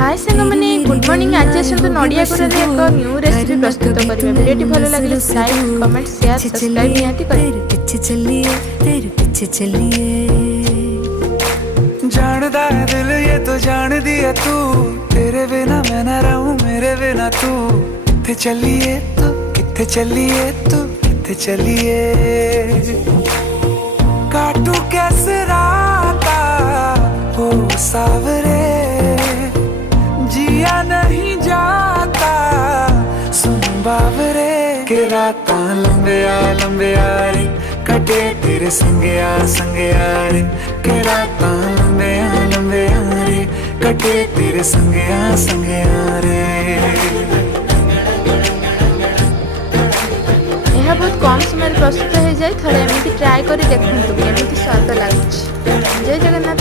हाय सांग मैंने good morning. आज आसतु नड़िया कोर एक न्यू रेसिपी प्रस्तुत करिबा। वीडियो भल लगे लाइक कमेंट शेयर सब्सक्राइब निहाती करिवे। तेरे पीछे चलिए जानदा है दिल ये तो जान दिया तू। तेरे बिना मैं ना रहूं मेरे बिना तू। किथे चलिए तू किथे चलिए तू किथे चलिए। काटू कैसे राता हो सावरे। जिया नहीं जाता सुन बावरे। के राता लंबे आ रे कटे तेरे संगया रे। के राता लंबे आ रे कटे तेरे संगया रे। यह बहुत कम समय प्रस्तुत हो जाए। थोड़े एमती ट्राए कर देखते केमी स्वाद लगुच। जय जगन्नाथ।